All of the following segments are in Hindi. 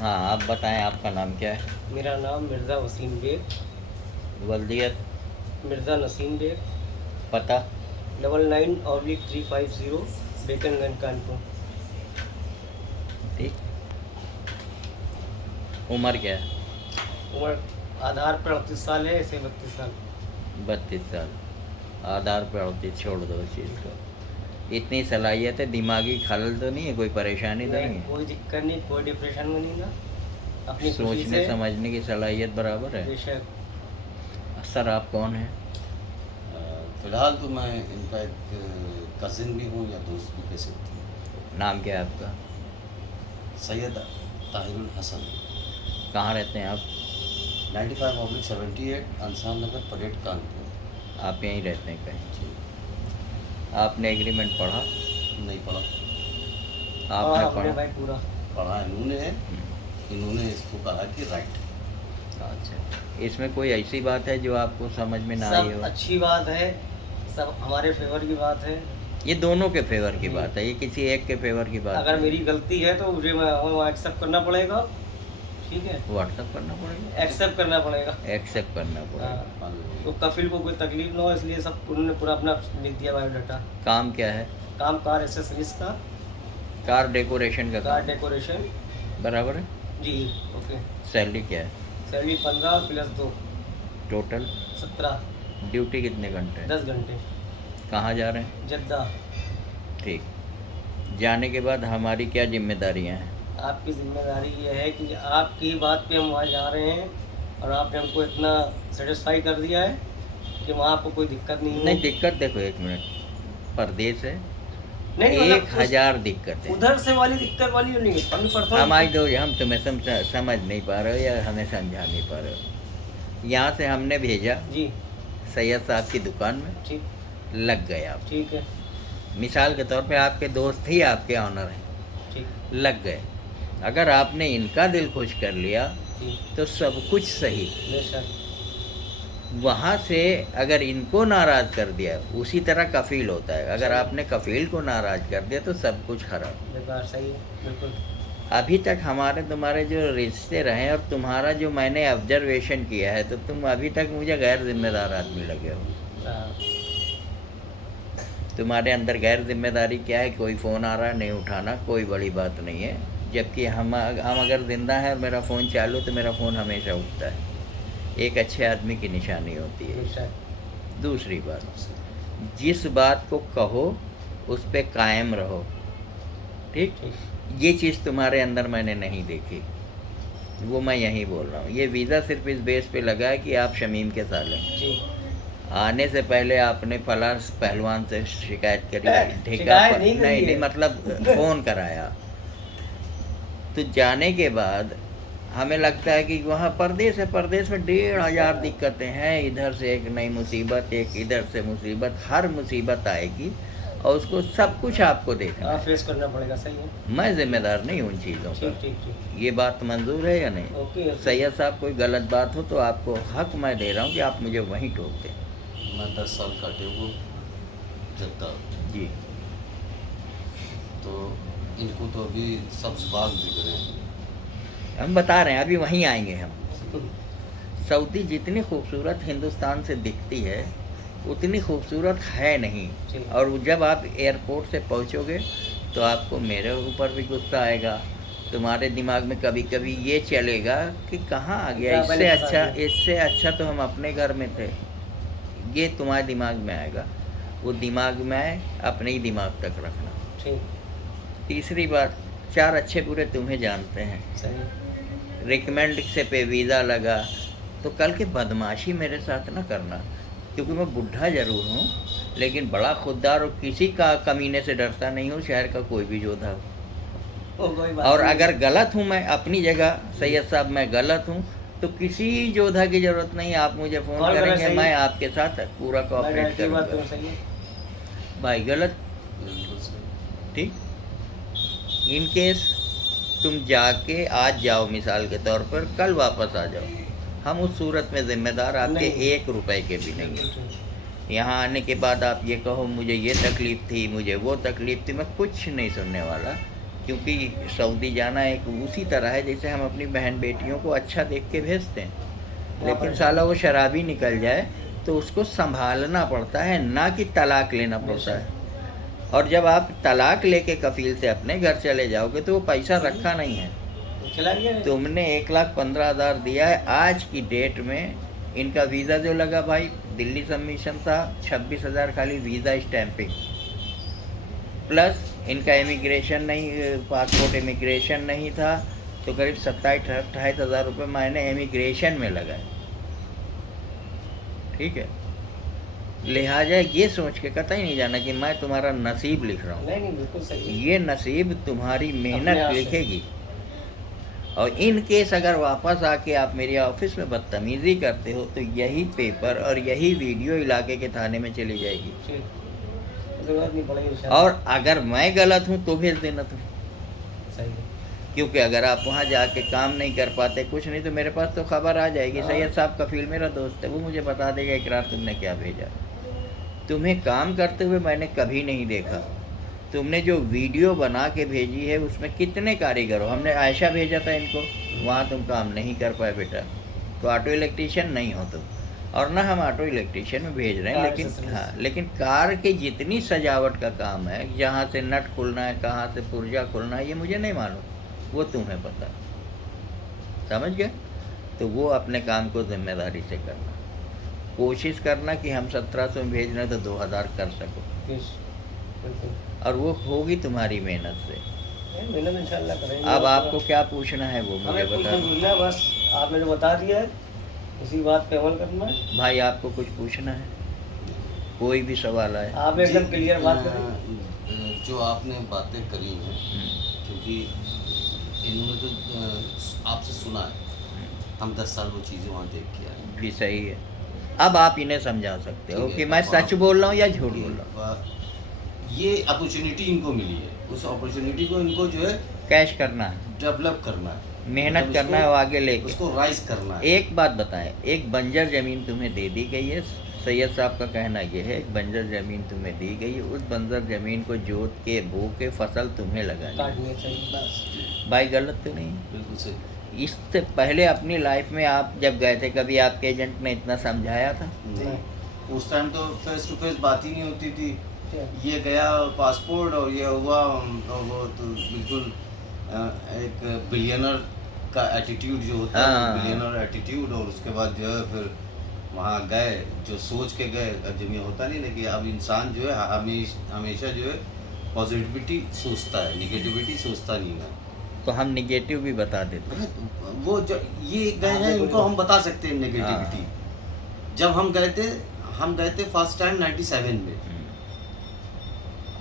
हाँ, आप बताएं आपका नाम क्या है? मेरा नाम मिर्ज़ा वसीम बेग, वल्दियत, मिर्ज़ा नसीम बेग, पता? 99/350 डेकनगंज कानपुर। ठीक। उम्र क्या है? उम्र आधार पर 38 साल है, ऐसे 32 साल। 32 साल। आधार पर होती, छोड़ दो उस चीज़ को। इतनी सलाहियत है, दिमागी खलल तो नहीं है, कोई परेशानी तो नहीं, नहीं है? कोई दिक्कत नहीं, कोई डिप्रेशन में नहीं ना, अपनी खुशी सोचने से। समझने की सलाहियत बराबर है। बेशक। सर, आप कौन हैं? फ़िलहाल तो मैं इनका एक कज़िन भी हूँ या दोस्त भी कह सकती हूँ। नाम क्या है आपका? सैयद ताहिरुल हसन। कहाँ रहते हैं आप? 95/78 अंसार नगर, परेड, कानपुर। आप यहीं रहते हैं कहीं? जी। आपने एग्रीमेंट पढ़ा? नहीं पढ़ा। आपने हमने पढ़ा? भाई पूरा। पढ़ा इन्होंने है, हम्म, इन्होंने इसको कहा कि राइट। अच्छा। इसमें कोई ऐसी बात है जो आपको समझ में ना आई सब हो? अच्छी बात है, सब हमारे फेवर की बात है। ये दोनों के फेवर की जी। बात है, ये किसी एक के फेवर की बात अगर नहीं। मेरी गलती है तो मुझे वहाँ एक्सेप्ट करना पड़ेगा, ठीक है? व्हाट्सअप करना पड़ेगा? एक्सेप्ट करना पड़ेगा। एक्सेप्ट करना पड़ेगा। हाँ, तो कफिल को कोई तकलीफ ना हो, इसलिए सब उन्होंने पूरा अपना लिख दिया बायोडाटा। काम क्या है? काम कार एसेसरीज का, कार डेकोरेशन का कार काम? डेकोरेशन। बराबर है। जी। ओके। सैलरी क्या है? Salary 15 + 2, total? 17। ड्यूटी कितने घंटे? 10 घंटे। कहाँ जा रहे हैं? जद्दा। ठीक। जाने के बाद हमारी क्या जिम्मेदारियां हैं? आपकी जिम्मेदारी ये है कि आपकी बात पे हम वहाँ जा रहे हैं, और आपने हमको इतना सेटिस्फाई कर दिया है कि वहाँ आपको कोई दिक्कत नहीं नहीं, होगी। दिक्कत देखो, एक मिनट। परदेश है, नहीं, मतलब 1000 दिक्कतें। उधर से वाली दिक्कत वाली नहीं है, अपनी पर्सनल। हमारी दो, हम तुम्हें समझ नहीं पा रहे हो या हमें समझा नहीं पा रहे हो। यहाँ से हमने भेजा जी। सैयद साहब की दुकान में, ठीक। लग गए आप। ठीक है। मिसाल के तौर पे आपके दोस्त ही आपके ऑनर हैं, ठीक। लग गए। अगर आपने इनका दिल खुश कर लिया जी। तो सब कुछ सही। बेशक। वहाँ से अगर इनको नाराज़ कर दिया, उसी तरह कफ़ील होता है, अगर आपने कफ़ील को नाराज़ कर दिया तो सब कुछ खराब। बेकार, सही है, बिल्कुल। अभी तक हमारे तुम्हारे जो रिश्ते रहे और तुम्हारा जो मैंने ऑब्जर्वेशन किया है, तो तुम अभी तक मुझे गैर जिम्मेदार आदमी लगे हो। हाँ। तुम्हारे अंदर गैर जिम्मेदारी क्या है? कोई फ़ोन आ रहा है, नहीं उठाना, कोई बड़ी बात नहीं है। जबकि हम अगर ज़िंदा हैं और मेरा फ़ोन चालू, तो मेरा फ़ोन हमेशा उठता है। एक अच्छे आदमी की निशानी होती है। बेशक। दूसरी बात, जिस बात को कहो उस पे कायम रहो, ठीक? ठीक। ये चीज़ तुम्हारे अंदर मैंने नहीं देखी, वो मैं यहीं बोल रहा हूँ। ये वीज़ा सिर्फ इस बेस पे लगा है कि आप शमीम के साले हैं। जी। आने से पहले आपने फलां पहलवान से शिकायत करी, ठेका शिकायत नहीं करी नहीं, है। मतलब फ़ोन कराया। तो जाने के बाद हमें लगता है कि वहाँ परदेश है, परदेश में 1500 दिक्कतें हैं, इधर से एक नई मुसीबत, एक इधर से मुसीबत, हर मुसीबत आएगी और उसको सब कुछ आपको देखना हाँ, है। फेस करना पड़ेगा, सही है। मैं जिम्मेदार नहीं हूँ उन चीज़ों ठीक, का। ठीक, ठीक। ये बात मंजूर है या नहीं? ओके। सैयद साहब, कोई गलत बात हो तो आपको हक मैं दे रहा हूँ कि आप मुझे वहीं टोक दें। मैं 10 साल काटे हुए जद्दा। जी। तो इनको तो अभी सब्ज बाग दिख रहे हैं। हम बता रहे हैं, अभी वहीं आएंगे हम। सऊदी जितनी खूबसूरत हिंदुस्तान से दिखती है, उतनी खूबसूरत है नहीं। जी। और जब आप एयरपोर्ट से पहुंचोगे तो आपको मेरे ऊपर भी गुस्सा आएगा, तुम्हारे दिमाग में कभी कभी ये चलेगा कि कहाँ आ गया, क्या इससे मैंने फंसा अच्छा, दिया। इससे अच्छा तो हम अपने घर में थे। ये तुम्हारे दिमाग में आएगा, वो दिमाग में आए, अपने ही दिमाग तक रखना। ठीक। तीसरी बात, 4 अच्छे बुरे तुम्हें जानते हैं। सही। रिकमेंड से पे वीज़ा लगा तो कल के बदमाशी मेरे साथ ना करना, क्योंकि मैं बुढ़ा ज़रूर हूँ लेकिन बड़ा खुददार और किसी का कमीने से डरता नहीं हूँ, शहर का कोई भी योद्धा हो। कोई बात और नहीं। अगर गलत हूँ मैं अपनी जगह, सैयद साहब मैं गलत हूँ, तो किसी योद्धा की ज़रूरत नहीं, आप मुझे फ़ोन कौन गलत, करेंगे, सही? मैं आपके साथ पूरा कोऑपरेट की बात तो करूँगा। सही है। भाई गलत, बिल्कुल सही। ठीक? इन केस तुम जाके आज जाओ मिसाल के तौर पर, कल वापस आ जाओ, हम उस सूरत में ज़िम्मेदार आपके नहीं। 1 रुपए के भी नहीं बिल्कुल हैं। ठीक। यहाँ आने के बाद आप ये कहो मुझे ये तकलीफ़ थी, मुझे वो तकलीफ़ थी, मैं कुछ नहीं सुनने वाला। क्योंकि सऊदी जाना एक उसी तरह है जैसे हम अपनी बहन बेटियों को अच्छा देख के भेजते हैं, लेकिन साला वो शराबी निकल जाए तो उसको संभालना पड़ता है, ना कि तलाक लेना पड़ता है। और जब आप तलाक लेके कफील से अपने घर चले जाओगे तो वो पैसा रखा नहीं है। चला गया है। तुमने 1,15,000 दिया है। आज की डेट में इनका वीज़ा जो लगा भाई, दिल्ली सबमिशन था 26,000 खाली वीज़ा स्टैंपिंग, प्लस इनका इमिग्रेशन नहीं, पासपोर्ट इमिग्रेशन नहीं था, तो करीब 27-28,000 रुपये महीने इमिग्रेशन में लगाए। ठीक है, लिहाजा ये सोच के कतई नहीं जाना कि मैं तुम्हारा नसीब लिख रहा हूँ। नहीं नहीं बिल्कुल सही है। ये नसीब तुम्हारी अपने मेहनत आप से। लिखेगी। और इन केस अगर वापस आके आप मेरे ऑफिस में बदतमीज़ी करते हो तो यही पेपर और यही वीडियो इलाके के थाने में चली जाएगी। ठीक, जरूरत नहीं पड़ेगी इंशाल्लाह। और अगर मैं गलत हूँ तो भेज देना तुम, सही है। क्योंकि अगर आप वहाँ जाके काम नहीं कर पाते, कुछ नहीं, तो मेरे पास तो खबर आ जाएगी। हाँ। सैयद साहब कफील मेरा दोस्त है, वो मुझे बता देगा इकरार तुमने क्या भेजा। तुम्हें काम करते हुए मैंने कभी नहीं देखा। तुमने जो वीडियो बना के भेजी है उसमें कितने कारीगर हो। हमने आयशा भेजा था इनको, वहाँ तुम काम नहीं कर पाए बेटा, तो ऑटो इलेक्ट्रीशियन नहीं हो तुम। और ना हम ऑटो इलेक्ट्रीशियन में भेज रहे हैं, कार लेकिन accessories। हाँ, लेकिन कार की जितनी सजावट का काम है, जहाँ से नट खुलना है, कहाँ से पुर्जा खुलना है, ये मुझे नहीं मालूम, वो तुम्हें पता। समझ गए? तो वो अपने काम को जिम्मेदारी से करना, कोशिश करना कि हम 1700 में भेज रहे हैं तो 2000 कर सको, बिल्कुल। और वो होगी तुम्हारी मेहनत से। नहीं, मेहनत इंशाल्लाह करेंगे। अब आपको क्या पूछना है वो मुझे हमें कुछ बता नहीं दो। पूछना, बस आपने जो बता दिया है उसी बात पे अमल करना है। भाई आपको कुछ पूछना है, कोई भी सवाल आए? आपने एकदम जी, क्लियर बात करी। जो आपने बातें करी हैं, क्योंकि इन्होंने तो आपसे सुना है, हम 10 साल वो चीज़ें वहाँ देख के आए। भी सही है। अब आप इन्हें समझा सकते हो ठीक है, कि मैं अब सच आप- बोल रहा हूँ या झूठ बोल रहा हूँ। ये अपॉर्चुनिटी इनको मिली है, उस अपॉर्चुनिटी को इनको जो है कैश करना है, डेवलप करना है, मेहनत मतलब करना है, उसको- वो आगे लेके। उसको राइज करना है। एक बात बताएं, एक बंजर ज़मीन तुम्हें दे दी गई है, सैयद साहब का कहना ये है, एक बंजर ज़मीन तुम्हें दी गई है, उस बंजर ज़मीन को जोत के बो के फसल तुम्हें लगानी है। काटनी चाहिए बस। भाई गलत तो नहीं? बिल्कुल सही। इससे पहले अपनी लाइफ में आप जब गए थे, कभी आपके एजेंट ने इतना समझाया था? नहीं, उस टाइम तो फेस टू फेस बात ही नहीं होती थी। क्या? ये गया पासपोर्ट और ये हुआ, और वो तो बिल्कुल एक बिलियनर का एटीट्यूड जो होता है, हाँ। Billionaire attitude. और उसके बाद जो है फिर वहाँ गए, जो सोच के गए। जब ये होता नहीं ना कि अब इंसान जो है हमेशा जो है पॉजिटिविटी सोचता है, निगेटिविटी सोचता नहीं है। तो हम निगेटिव भी बता देते हैं। वो जो ये गए हैं उनको हम बता सकते हैं नेगेटिविटी। जब हम गए थे फर्स्ट टाइम 97 में,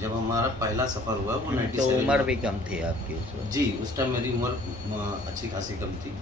जब हमारा पहला सफर हुआ वो 97 तो उम्र में। भी कम थी आपकी उस वक्त। जी, उस टाइम मेरी उम्र अच्छी खासी कम थी।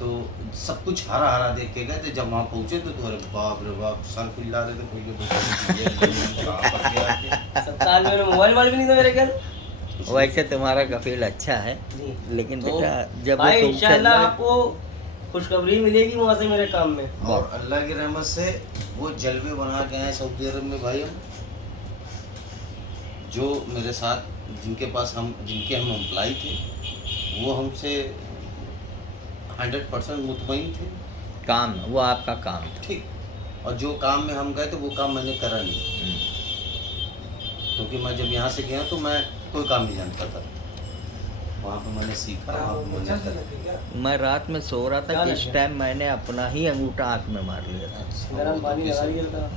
तो सब कुछ हरा हरा देख के गए थे। जब वहाँ पहुँचे तो अरे बाप रे बाप, सर खुला रहे थे पहले। 97 में मोबाइल भी नहीं था मेरे घर। वैसे तुम्हारा कफील अच्छा है, जी। लेकिन तो बेटा जब वो भाई तुमसे इंशाल्लाह आपको खुशखबरी मिलेगी वहाँ से मेरे काम में। और अल्लाह की रहमत से वो जलवे बना के आए सऊदी अरब में भाई। हम जो मेरे साथ जिनके हम एम्प्लॉय थे, वो हमसे 100% मुतमईन थे। काम, वो आपका काम था। ठीक, और जो काम में हम गए थे वो काम मैंने करा नहीं, क्योंकि मैं जब यहाँ से गया तो मैं कोई काम नहीं जानता था। वहाँ पे मैंने सीखा, वहाँ पे मैंने करा। मैं रात में सो रहा था क्या जिस लगा? टाइम मैंने अपना ही अंगूठा आँख में मार लिया था। गरम पानी लगा लिया था।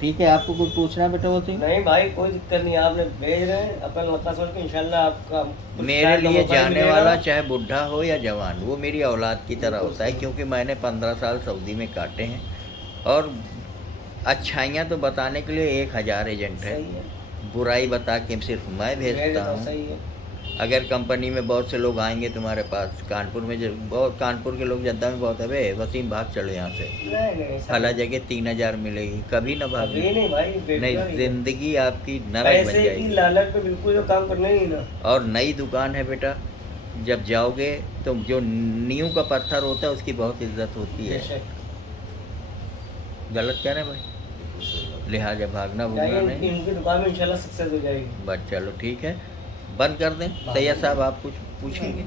ठीक है, आपको कुछ पूछना है बेटा? वो सिंह, नहीं भाई कोई दिक्कत नहीं, आपने भेज रहे हैं अपन मक्का सोच के इंशाल्लाह आपका कुछ मेरे टाइम का लिए मौका जाने मिलेगा। वाला चाहे बुढ़ा हो या जवान, वो मेरी औलाद की तरह बिल्कुल होता है, सही। क्योंकि मैंने 15 साल सऊदी में काटे हैं। और अच्छाइयाँ तो बताने के लिए 1000 एजेंट है, सही है, बुराई बता के सिर्फ मैं भेज भेजता देता हूँ, हूँ। सही है। अगर कंपनी में बहुत से लोग आएंगे तुम्हारे पास, कानपुर में जो बहुत, कानपुर के लोग जद्दा में बहुत है, बे वसीम भाग चलो यहाँ से, नहीं नहीं ऐसा फला नहीं। जगह 3000 मिलेगी, कभी ना भाग। अभी नहीं भाई, बेकार नहीं, ही है। जिंदगी आपकी नरक बन पैसे की जाएगी। लालच पे बिल्कुल जो काम करना ही नहीं ना। और नई दुकान है बेटा, जब जाओगे तो जो नींव का पत्थर होता है उसकी बहुत इज्जत होती है। बेशक। गलत कह रहे हैं भाई, लिहाजा भागना भूलना जाइए नहीं। इनकी दुकान में इंशाल्लाह सक्सेस हो जाएगी। बस चलो ठीक है। बंद कर दें सैयद साहब, आप कुछ पूछेंगे?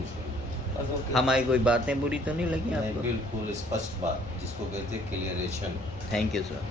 बस ओके। हमारी कोई बातें बुरी तो नहीं लगी नहीं, आपको? बिल्कुल स्पष्ट बात जिसको कहते हैं क्लियरेशन। Thank you sir.